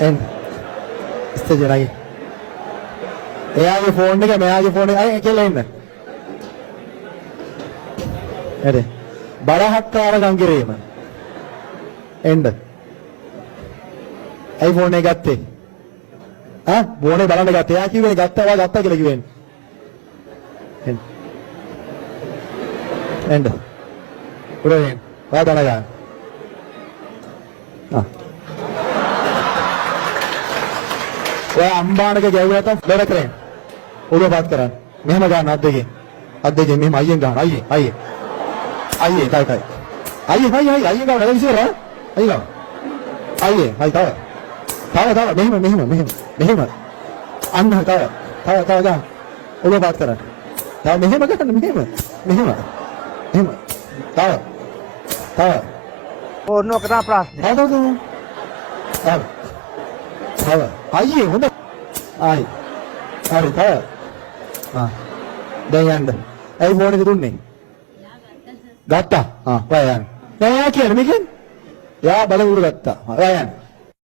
එන්න. ස්ටේජ් එකේ. එයාගේ ෆෝන් එක මෙයාගේ ෆෝන් එක අය කියලා ඉන්න. හරි. බලහත්කාර ගංගිරීම. එන්න. ඇයි ෆෝන් එක ගත්තේ? බෝනේ බලන්න ගත්තා. එයා කිව්වේ ගත්තා කියලා කිව්වේ. එන්න. එන්න. උරෙන්. වාදන ගන්න. ඔය අම්බානක ගැව්වා නැත්නම් ෆ්ලෝර කරේ. ඔළුව පාත් කරන්න. මෙහෙම ගන්න අත් දෙකෙන් මෙහෙම අයියෙන් ගන්න. අයියේ. කයි. අයියේ ගන්න නේද ඉස්සර? අයියේ ගන්න. අයියේ. හයි තව. මෙහෙම. අන්න තව ගන්න. ඔළුව පාත් කරන්න. තව මෙහෙම ගන්න මෙහෙම. තව. ඕනෝ කරා ප්‍රශ්නේ. තව. අයියේ හොඳ. හරි තව. දැන් යන්න. ඇයි ෆෝන් එක දුන්නේ? ගත්තා. ඔය යන්න. නෑ කියන්නේ මේකෙන්. යා බලමුරු ගත්තා. ඔය යන්න.